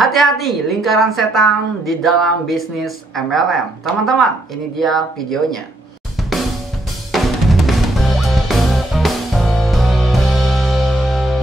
Hati-hati lingkaran setan di dalam bisnis MLM. Teman-teman, ini dia videonya.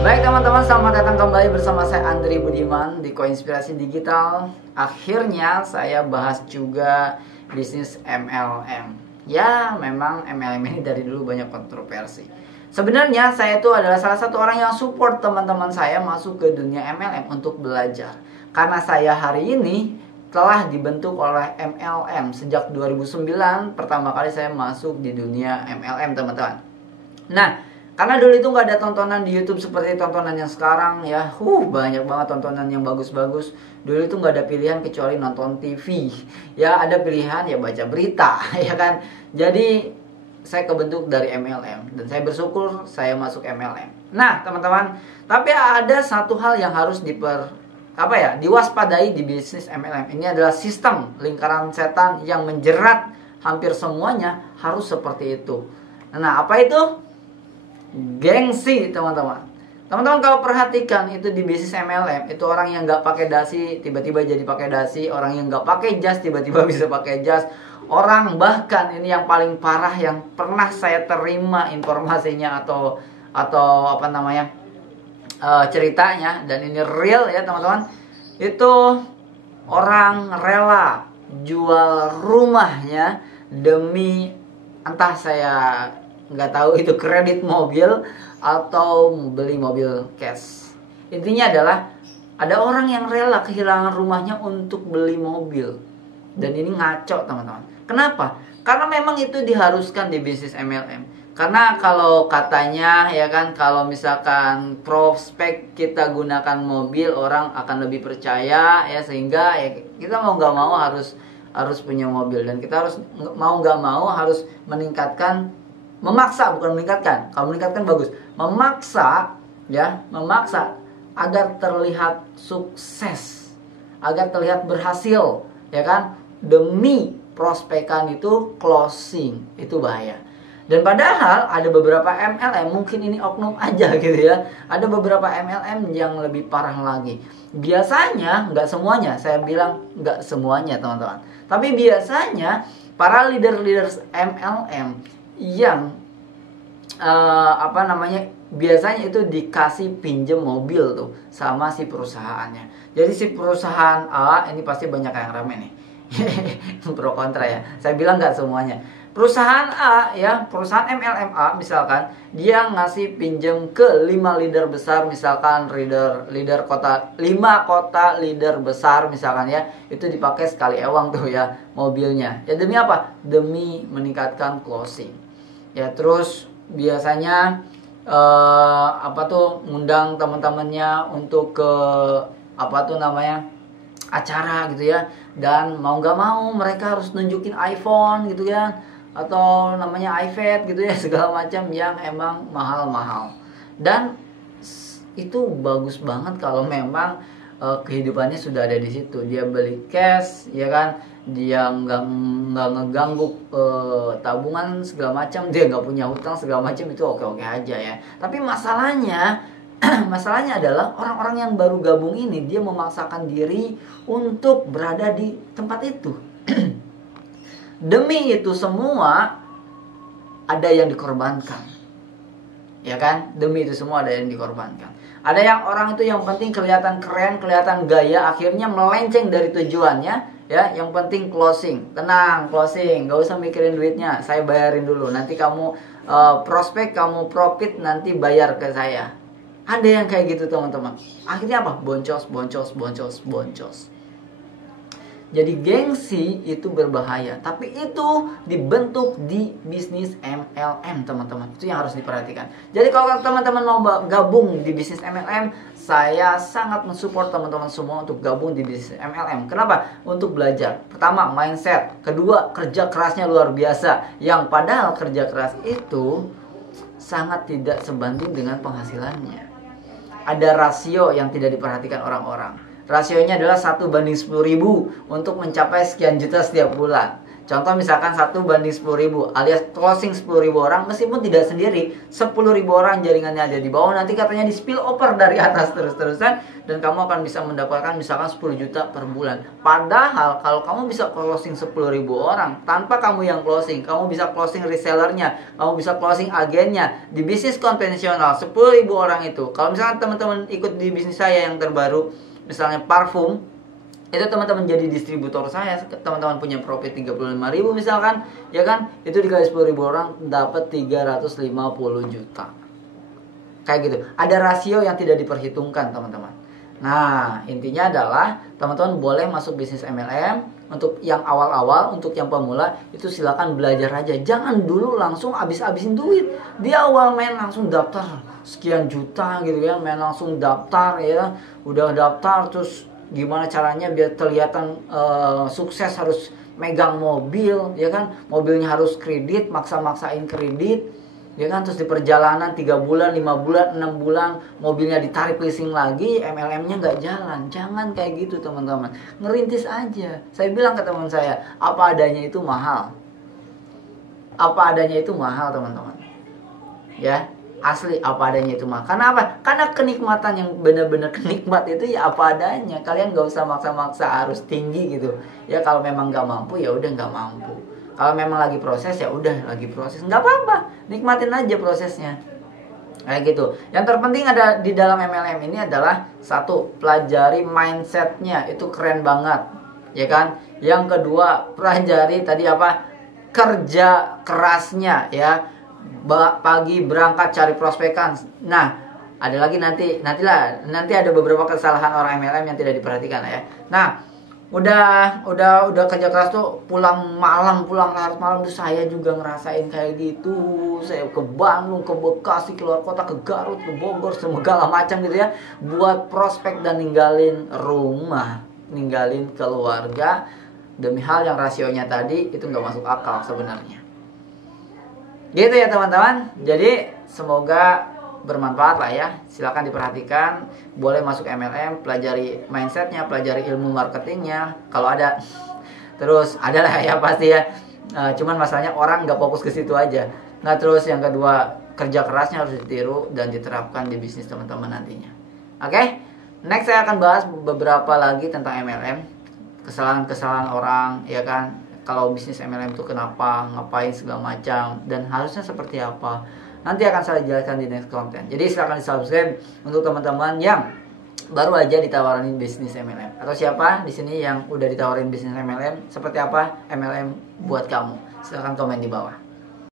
Baik teman-teman, selamat datang kembali bersama saya Andri Budiman di Koinspirasi Digital. Akhirnya saya bahas juga bisnis MLM. Ya, memang MLM ini dari dulu banyak kontroversi. Sebenarnya saya itu adalah salah satu orang yang support teman-teman saya masuk ke dunia MLM untuk belajar. Karena saya hari ini telah dibentuk oleh MLM sejak 2009. Pertama kali saya masuk di dunia MLM, teman-teman. Nah, karena dulu itu nggak ada tontonan di YouTube seperti tontonan yang sekarang ya. Banyak banget tontonan yang bagus-bagus. Dulu itu nggak ada pilihan kecuali nonton TV. Ya, ada pilihan ya baca berita, ya kan. Jadi saya kebentuk dari MLM dan saya bersyukur saya masuk MLM. Nah, teman-teman, tapi ada satu hal yang harus diwaspadai di bisnis MLM. Ini adalah sistem lingkaran setan yang menjerat hampir semuanya harus seperti itu. Nah, apa itu? Gengsi, teman-teman. Teman-teman kalau perhatikan itu di bisnis MLM, itu orang yang nggak pakai dasi tiba-tiba jadi pakai dasi, orang yang nggak pakai jas tiba-tiba bisa pakai jas. Orang bahkan ini yang paling parah yang pernah saya terima informasinya atau ceritanya, dan ini real ya teman-teman, itu orang rela jual rumahnya demi entah, saya nggak tahu itu kredit mobil atau beli mobil cash. Intinya adalah ada orang yang rela kehilangan rumahnya untuk beli mobil, dan ini ngaco teman-teman. Kenapa? Karena memang itu diharuskan di bisnis MLM. Karena kalau katanya ya kan, kalau misalkan prospek kita gunakan mobil, orang akan lebih percaya ya, sehingga ya kita mau nggak mau harus punya mobil, dan kita harus mau nggak mau harus memaksa, bukan meningkatkan. Kalau meningkatkan bagus, memaksa agar terlihat sukses, agar terlihat berhasil, ya kan, demi prospekan itu closing. Itu bahaya. Dan padahal ada beberapa MLM, mungkin ini oknum aja gitu ya, ada beberapa MLM yang lebih parah lagi. Biasanya, nggak semuanya, saya bilang nggak semuanya teman-teman, tapi biasanya para leader MLM yang biasanya itu dikasih pinjem mobil tuh sama si perusahaannya. Jadi si perusahaan A, ini pasti banyak yang rame nih pro kontra ya, saya bilang nggak semuanya. Perusahaan A ya, perusahaan MLM A misalkan, dia ngasih pinjem ke 5 leader besar, misalkan leader kota, 5 kota leader besar misalkan ya, itu dipakai sekali ewang tuh ya mobilnya. Ya demi apa? Demi meningkatkan closing. Ya terus biasanya ngundang teman-temannya untuk ke acara gitu ya, dan mau nggak mau mereka harus nunjukin iPhone gitu ya, atau namanya iPad gitu ya, segala macam yang emang mahal-mahal. Dan itu bagus banget kalau memang kehidupannya sudah ada di situ. Dia beli cash, ya kan, dia nggak ngeganggu tabungan segala macam, dia nggak punya hutang segala macam, itu oke-oke aja ya. Tapi masalahnya adalah orang-orang yang baru gabung ini, dia memaksakan diri untuk berada di tempat itu. Demi itu semua ada yang dikorbankan, ya kan? Demi itu semua ada yang dikorbankan. Ada yang orang itu yang penting kelihatan keren, kelihatan gaya, akhirnya melenceng dari tujuannya ya. Yang penting closing. Tenang, closing, gak usah mikirin duitnya, saya bayarin dulu, nanti kamu prospek, kamu profit, nanti bayar ke saya. Ada yang kayak gitu teman-teman. Akhirnya apa? Boncos. Jadi gengsi itu berbahaya, tapi itu dibentuk di bisnis MLM teman-teman. Itu yang harus diperhatikan. Jadi kalau teman-teman mau gabung di bisnis MLM, saya sangat mensupport teman-teman semua untuk gabung di bisnis MLM. Kenapa? Untuk belajar. Pertama, mindset. Kedua, kerja kerasnya luar biasa. Yang padahal kerja keras itu sangat tidak sebanding dengan penghasilannya. Ada rasio yang tidak diperhatikan orang-orang. Rasionya adalah 1 banding 10.000 untuk mencapai sekian juta setiap bulan. Contoh misalkan 1:10.000 alias closing 10.000 orang, meskipun tidak sendiri, 10.000 orang jaringannya ada di bawah, nanti katanya di spill over dari atas terus-terusan, dan kamu akan bisa mendapatkan misalkan 10 juta per bulan. Padahal kalau kamu bisa closing 10.000 orang tanpa kamu yang closing, kamu bisa closing resellernya, kamu bisa closing agennya. Di bisnis konvensional 10.000 orang itu, kalau misalkan teman-teman ikut di bisnis saya yang terbaru, misalnya parfum, itu teman-teman jadi distributor saya, teman-teman punya profit 35.000 misalkan, ya kan, itu dikali 10.000 orang dapat 350 juta. Kayak gitu. Ada rasio yang tidak diperhitungkan, teman-teman. Nah, intinya adalah teman-teman boleh masuk bisnis MLM. Untuk yang awal-awal, untuk yang pemula, itu silakan belajar aja. Jangan dulu langsung habis-habisin duit. Di awal main langsung daftar sekian juta gitu ya, main langsung daftar ya. Udah daftar terus gimana caranya biar kelihatan sukses, harus megang mobil, ya kan, mobilnya harus kredit, maksa-maksain kredit, ya kan, terus di perjalanan 3 bulan, 5 bulan, 6 bulan mobilnya ditarik leasing lagi, MLM-nya nggak jalan. Jangan kayak gitu, teman-teman. Ngerintis aja. Saya bilang ke teman saya, apa adanya itu mahal. Apa adanya itu mahal, teman-teman. Ya, asli apa adanya itu mah. Karena apa? Karena kenikmatan yang benar-benar kenikmat itu ya apa adanya. Kalian gak usah maksa-maksa harus tinggi gitu. Ya kalau memang gak mampu ya udah gak mampu. Kalau memang lagi proses ya udah lagi proses, nggak apa-apa. Nikmatin aja prosesnya. Kayak gitu. Yang terpenting ada di dalam MLM ini adalah satu, pelajari mindsetnya, itu keren banget, ya kan. Yang kedua, pelajari tadi apa? Kerja kerasnya, ya. Pagi berangkat cari prospekan. Nah, ada lagi nanti ada beberapa kesalahan orang MLM yang tidak diperhatikan ya. Nah, udah kerja keras tuh pulang larut malam tuh, saya juga ngerasain kayak gitu. Saya ke Bandung, ke Bekasi, keluar kota, ke Garut, ke Bogor, segala macam gitu ya, buat prospek dan ninggalin rumah, ninggalin keluarga demi hal yang rasionya tadi itu nggak masuk akal sebenarnya. Gitu ya teman-teman. Jadi semoga bermanfaat lah ya. Silakan diperhatikan. Boleh masuk MLM, pelajari mindsetnya, pelajari ilmu marketingnya kalau ada. Terus adalah ya pasti ya. Cuman masalahnya orang nggak fokus ke situ aja. Nah terus yang kedua, kerja kerasnya harus ditiru dan diterapkan di bisnis teman-teman nantinya. Oke? Next saya akan bahas beberapa lagi tentang MLM. Kesalahan-kesalahan orang, ya kan. Kalau bisnis MLM itu kenapa, ngapain segala macam, dan harusnya seperti apa. Nanti akan saya jelaskan di next content. Jadi silahkan di subscribe untuk teman-teman yang baru aja ditawarin bisnis MLM. Atau siapa di sini yang udah ditawarin bisnis MLM, seperti apa MLM buat kamu. Silahkan komen di bawah.